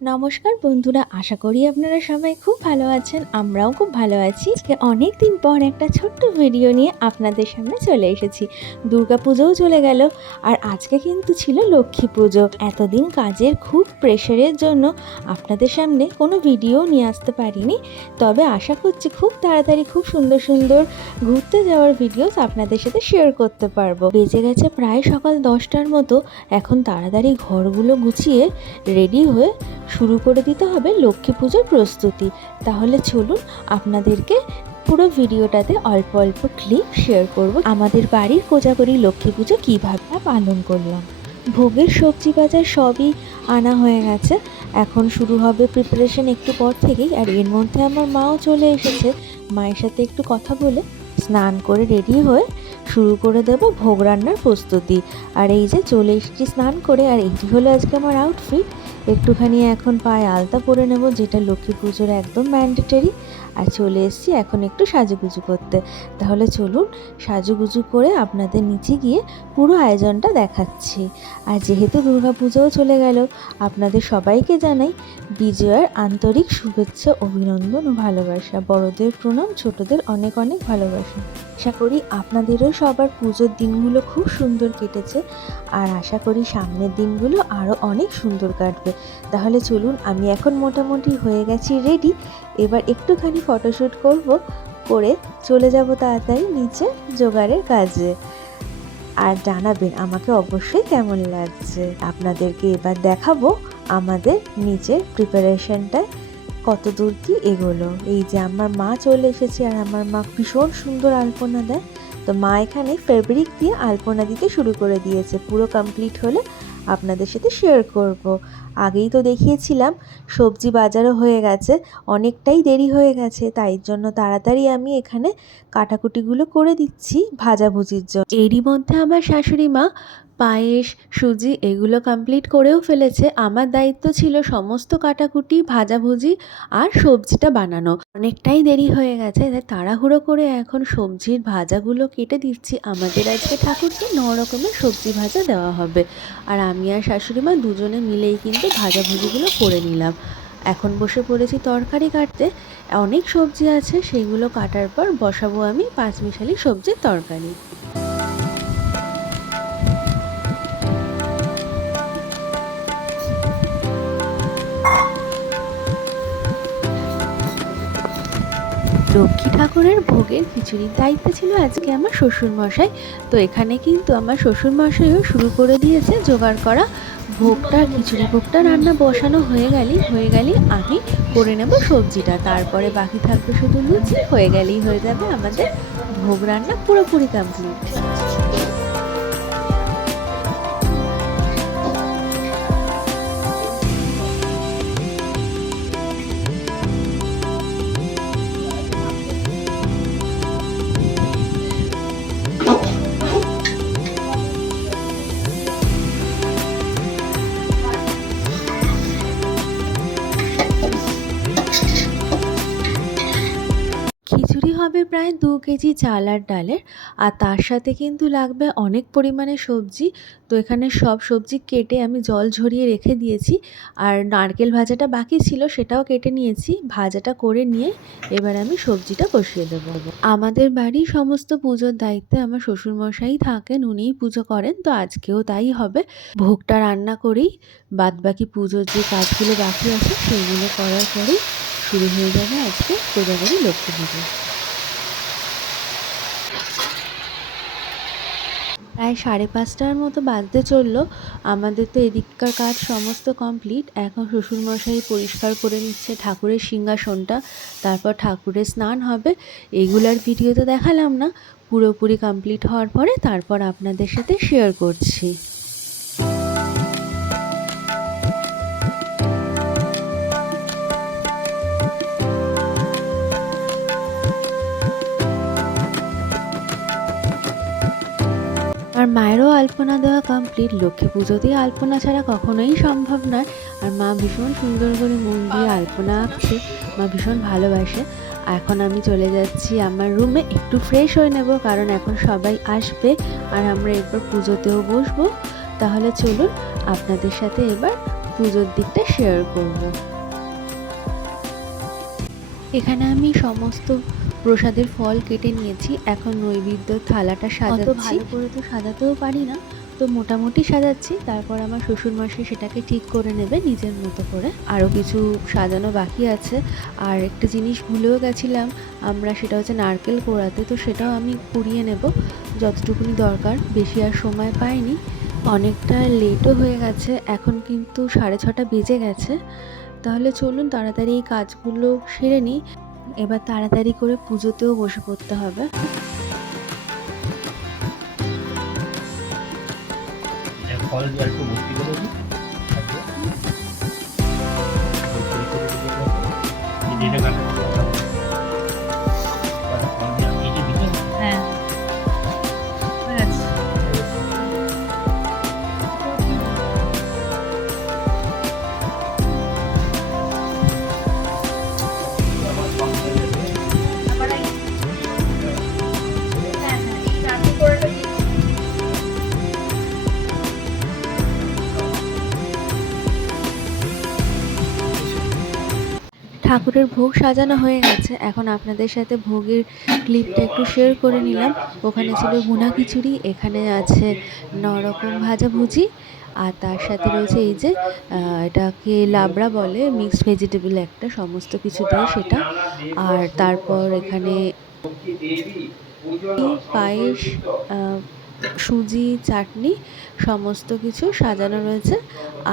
নমস্কার বন্ধুরা, আশা করি আপনারা সবাই খুব ভালো আছেন। আমরাও খুব ভালো আছি। আজকে অনেক দিন পর একটা ছোট্ট ভিডিও নিয়ে আপনাদের সামনে চলে এসেছি। দুর্গাপুজোও চলে গেল, আর আজকে কিন্তু ছিল লক্ষ্মী পুজো। এতদিন কাজের খুব প্রেশারের জন্য আপনাদের সামনে কোনো ভিডিও নিয়ে আসতে পারিনি, তবে আশা করছি খুব তাড়াতাড়ি খুব সুন্দর সুন্দর ঘুরতে যাওয়ার ভিডিওস আপনাদের সাথে শেয়ার করতে পারবো। বেজে গেছে প্রায় সকাল 10টার মতো। এখন তাড়াতাড়ি ঘরগুলো গুছিয়ে রেডি হয়ে শুরু করে দিতে হবে লক্ষ্মী পুজোর প্রস্তুতি। তাহলে চলুন আপনাদেরকে পুরো ভিডিওটাতে অল্প অল্প ক্লিপ শেয়ার করব আমাদের বাড়ির কোজাগরী লক্ষ্মী পুজো কীভাবে পালন করলাম। ভোগের সবজি বাজার সবই আনা হয়ে গেছে, এখন শুরু হবে প্রিপারেশন একটু পর থেকেই। আর এর মধ্যে আমার মাও চলে এসেছে। মায়ের সাথে একটু কথা বলে স্নান করে রেডি হয়ে শুরু করে দেব ভোগ রান্নার প্রস্তুতি। আর এই যে চলে এসেছি স্নান করে, আর এইটি হলো আজকে আমার আউটফিট। একটুখানি এখন পায়ে আলতা পরে নেব, যেটা লক্ষ্মী পুজোর একদম ম্যান্ডেটরি। আর চলে এসেছি এখন একটু সাজুগুজু করতে। তাহলে চলুন সাজুগুজু করে আপনাদের নিচে গিয়ে পুরো আয়োজনটা দেখাচ্ছি। আর যেহেতু দুর্গা পুজোও চলে গেল, আপনাদের সবাইকে জানাই বিজয়ার আন্তরিক শুভেচ্ছা, অভিনন্দন ও ভালোবাসা। বড়দের প্রণাম, ছোটদের অনেক অনেক ভালোবাসা। আশা করি আপনাদেরও সবার পুজোর দিনগুলো খুব সুন্দর কেটেছে, আর আশা করি সামনের দিনগুলো আরও অনেক সুন্দর কাটবে। তাহলে চলুন, আমি এখন মোটামুটি হয়ে গেছি রেডি। এবার একটুখানি ফটোশ্যুট করে চলে যাব তাড়াতাড়ি নিচে জোগাড়ের কাজে। আর জানাবেন আমাকে অবশ্যই কেমন লাগছে। আপনাদেরকে এবার দেখাবো আমাদের নিচের প্রিপারেশনটা কত দূর কি এগোলো। এই যে আমার মা চলে এসেছে, আর আমার মা ভীষণ সুন্দর আলপনা দেয়। তো মা এখানে ফেব্রিক দিয়ে আলপনা দিতে শুরু করে দিয়েছে। পুরো কমপ্লিট হলে আপনাদের সাথে শেয়ার করব। আগেই তো দেখিয়েছিলাম সবজি বাজারও হয়ে গেছে, অনেকটাই দেরি হয়ে গেছে, তাই জন্য তাড়াতাড়ি আমি এখানে কাটাকুটিগুলো করে দিচ্ছি ভাজাভুজির জন্য। এরই মধ্যে আমার শাশুড়ি মা পায়েস, সুজি এগুলো কমপ্লিট করেও ফেলেছে। আমার দায়িত্ব ছিল সমস্ত কাটাকুটি, ভাজাভুজি আর সবজিটা বানানো। অনেকটাই দেরি হয়ে গেছে, তাই তাড়াহুড়ো করে এখন সবজির ভাজাগুলো কেটে দিচ্ছি। আমাদের আজকে ঠাকুরকে 9 রকমের সবজি ভাজা দেওয়া হবে, আর আমি আর শাশুড়ি মা দুজনে মিলেই কিন্তু ভাজাভুজিগুলো করে নিলাম। এখন বসে পড়েছি তরকারি কাটতে। অনেক সবজি আছে, সেইগুলো কাটার পর বসাবো আমি পাঁচমিশালি সবজির তরকারি। লক্ষ্মী ঠাকুরের ভোগের খিচুড়ির দায়িত্ব ছিল আজকে আমার শ্বশুরমশাই। তো এখানে কিন্তু আমার শ্বশুরমশাইও শুরু করে দিয়েছে জোগাড় করা। খিচুড়ি ভোগটা রান্না বসানো হয়ে গেলেই আমি করে নেব সবজিটা। তারপরে বাকি থাকবে শুধু লুচি। হয়ে গেলেই হয়ে যাবে আমাদের ভোগ রান্না পুরোপুরি কমপ্লিট। খিচুড়ি হবে প্রায় 2 কেজি চাল আর ডালের, আর তার সাথে কিন্তু লাগবে অনেক পরিমাণে সবজি। তো এখানে সব সবজি কেটে আমি জল ঝরিয়ে রেখে দিয়েছি, আর নারকেল ভাজাটা বাকি ছিল সেটাও কেটে নিয়েছি। ভাজাটা করে নিয়ে এবার আমি সবজিটা বসিয়ে দেবো। আমাদের বাড়ির সমস্ত পুজোর দায়িত্বে আমার শ্বশুরমশাই থাকেন, উনিই পুজো করেন। তো আজকেও তাই হবে। ভোগটা রান্না করেই বাদবাকি পুজোর যে কাজগুলো বাকি আছে সেইগুলো করার পরেই শুরু হয়ে যাবে আজকে কোজাগরী লক্ষ্মী পুজো। প্রায় 5:30টার মতো বাজতে চললো। আমাদের তো এদিককার কাজ সমস্ত কমপ্লিট। এখন শ্বশুরমশাই পরিষ্কার করে নিচ্ছে ঠাকুরের সিংহাসনটা, তারপর ঠাকুরের স্নান হবে। এগুলার ভিডিও তো দেখালাম না, পুরোপুরি কমপ্লিট হওয়ার পরে তারপর আপনাদের সাথে শেয়ার করছি। আর মায়েরও আলপনা দেওয়া কমপ্লিট। লক্ষ্মী পুজোতেই আলপনা ছাড়া কখনোই সম্ভব নয়। আর মা ভীষণ সুন্দর করে মন দিয়ে আলপনা আঁকছে, মা ভীষণ ভালোবাসে। এখন আমি চলে যাচ্ছি আমার রুমে একটু ফ্রেশ হয়ে নেব, কারণ এখন সবাই আসবে আর আমরা এরপর পুজোতেও বসবো। তাহলে চলুন আপনাদের সাথে এবার পুজোর দিকটা শেয়ার করব। এখানে আমি সমস্ত প্রসাদের ফল কেটে নিয়েছি। এখন নৈবেদ্য থালাটা সাজাচ্ছি। ভালো করে তো সাজাতেও পারি না, তো মোটামুটি সাজাচ্ছি। তারপর আমার শ্বশুরমশাই সেটাকে ঠিক করে নেবে নিজের মতো করে। আরও কিছু সাজানো বাকি আছে। আর একটা জিনিস ভুলেও গেছিলাম আমরা, সেটা হচ্ছে নারকেল কোড়াতে, তো সেটাও আমি কুড়িয়ে নেব যতটুকুনি দরকার। বেশি আর সময় পাইনি, অনেকটা লেটও হয়ে গেছে। এখন কিন্তু 6:30 বেজে গেছে। তাহলে চলুন তাড়াতাড়ি এই কাজগুলো সেরে নিই। এবার তাড়াতাড়ি করে পুজোতেও বসে পড়তে হবে। হ্যাঁ, ঠাকুরের ভোগ সাজানো হয়ে গেছে। এখন আপনাদের সাথে ভোগের ক্লিপটা একটু শেয়ার করে নিলাম। ওখানে ছিল ভুনা খিচুড়ি, এখানে আছে 9 রকম ভাজাভুজি, আর তার সাথে রয়েছে এই যে এটাকে লাবড়া বলে, মিক্সড ভেজিটেবল একটা, সমস্ত কিছু দিয়ে সেটা। আর তারপর এখানে পায়েস, সুজি, চাটনি, সমস্ত কিছু সাজানো রয়েছে।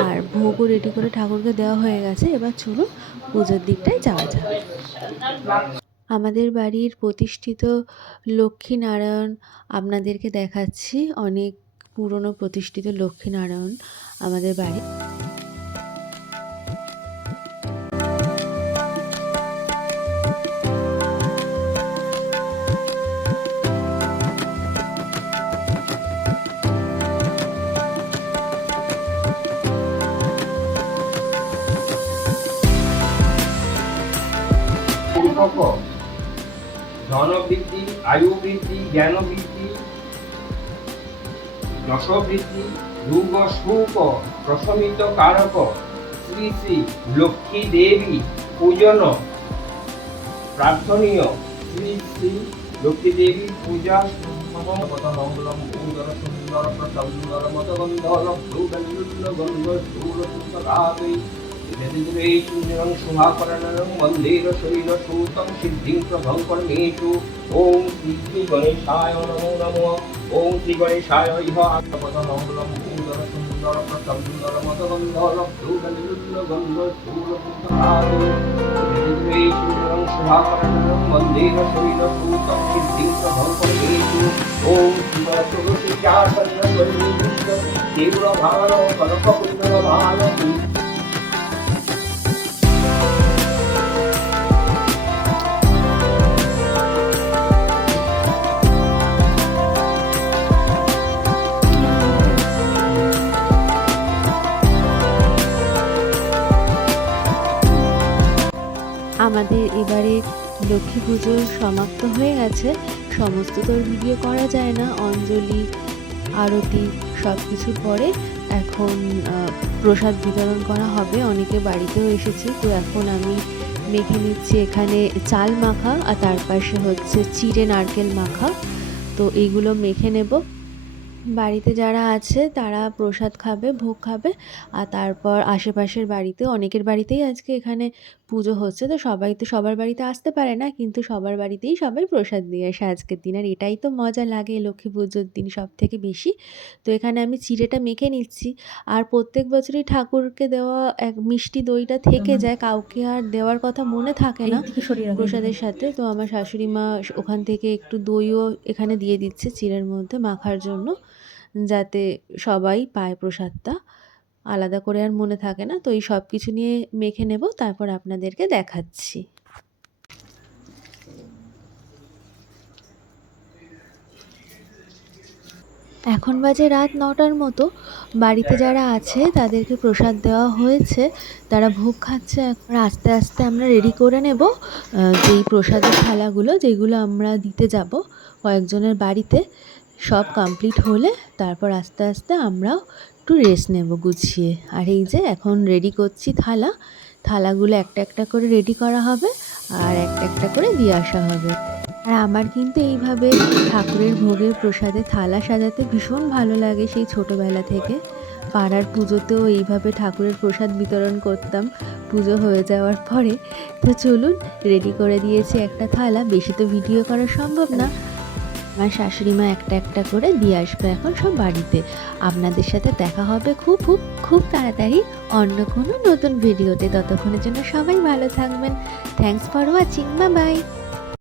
আর ভোগও রেডি করে ঠাকুরকে দেওয়া হয়ে গেছে। এবার চলুন পুজোর দিকটায় যাওয়া যাক। আমাদের বাড়ির প্রতিষ্ঠিত লক্ষ্মীনারায়ণ আপনাদেরকে দেখাচ্ছি। অনেক পুরনো প্রতিষ্ঠিত লক্ষ্মীনারায়ণ আমাদের বাড়ি। ধন বৃদ্ধি, আয়ু বৃদ্ধি, জ্ঞান বৃদ্ধি, যশ বৃদ্ধি, রোগ শোক প্রশমিত কারক শ্রী শ্রী লক্ষ্মী দেবী পূজন প্রার্থনীয়। শ্রী শ্রী লক্ষ্মী দেবী পূজা মঙ্গলম সুন্দর সুন্দর প্রসন্দর মতগন্ধর গন্ধ স্থূল সুন্দরাদৈ শুভাকরণং মন্দির শৈল সূতং সিদ্ধিং প্রভং কর্মেষু। ওম শ্রী গণেশায় নমো নমঃ। ওম শ্রী গণেশায় ইহ আগপদ মঙ্গলম সুন্দর সুন্দর প্রসন্দর মতগন্ধর গন্ধ স্থূল সুন্দরাদৈ শুভাকরণং মন্দির শৈল সূতং সিদ্ধিং প্রভং কর্মেষু। ওম শিব তুলসী চাসন্ন তীব্র ভান কনক কুণ্ডল ভান। আমাদের এবারে লক্ষ্মী পুজো সমাপ্ত হয়ে গেছে। সমস্ত তো ভিডিও করা যায় না, অঞ্জলি, আরতি সব কিছুর পরে এখন প্রসাদ বিতরণ করা হবে। অনেকে বাড়িতেও এসেছে, তো এখন আমি মেখে নিচ্ছি এখানে চাল মাখা, আর তার পাশে হচ্ছে চিড়ে নারকেল মাখা। তো এইগুলো মেখে নেব। বাড়িতে যারা আছে তারা প্রসাদ খাবে, ভোগ খাবে, আর তারপর আশেপাশের বাড়িতে, অনেকের বাড়িতেই আজকে এখানে পুজো হচ্ছে, তো সবাই তো সবার বাড়িতে আসতে পারে না, কিন্তু সবার বাড়িতেই সবাই প্রসাদ নিয়ে আসে আজকের দিন। আর এটাই তো মজা লাগে লক্ষ্মী পুজোর দিন সব থেকে বেশি। তো এখানে আমি চিড়েটা মেখে নিচ্ছি। আর প্রত্যেক বছরই ঠাকুরকে দেওয়া এক মিষ্টি দইটা থেকে যায়, কাউকে আর দেওয়ার কথা মনে থাকে না প্রসাদের সাথে। তো আমার শাশুড়ি মা ওখান থেকে একটু দইও এখানে দিয়ে দিচ্ছে চিড়ের মধ্যে মাখার জন্য, যাতে সবাই পায় প্রসাদটা, আলাদা করে আর মনে থাকে না। তো এই সব কিছু নিয়ে মেখে নেব, তারপর আপনাদেরকে দেখাচ্ছি। এখন বাজে রাত 9টার মতো। বাড়িতে যারা আছে তাদেরকে প্রসাদ দেওয়া হয়েছে, তারা ভোগ খাচ্ছে। এখন আস্তে আস্তে আমরা রেডি করে নেব যেই প্রসাদের থালাগুলো, যেগুলো আমরা দিতে যাব কয়েকজনের বাড়িতে। সব কমপ্লিট হলে তারপর আস্তে আস্তে আমরাও একটু রেস্ট নেব গুছিয়ে। আর এই যে এখন রেডি করছি থালাগুলো একটা একটা করে রেডি করা হবে আর একটা একটা করে দিয়ে আসা হবে। আর আমার কিন্তু এইভাবে ঠাকুরের ভোগের প্রসাদে থালা সাজাতে ভীষণ ভালো লাগে সেই ছোটোবেলা থেকে। পাড়ার পুজোতেও এইভাবে ঠাকুরের প্রসাদ বিতরণ করতাম পুজো হয়ে যাওয়ার পরে। তো চলুন, রেডি করে দিয়েছি একটা থালা, বেশি তো ভিডিও করা সম্ভব না। আমার শাশুড়ি মা একটা একটা করে দিয়ে আসবে এখন সব বাড়িতে। আপনাদের সাথে দেখা হবে খুব খুব খুব তাড়াতাড়ি অন্য কোনো নতুন ভিডিওতে। ততক্ষণের জন্য সবাই ভালো থাকবেন। Thanks for watching, bye bye.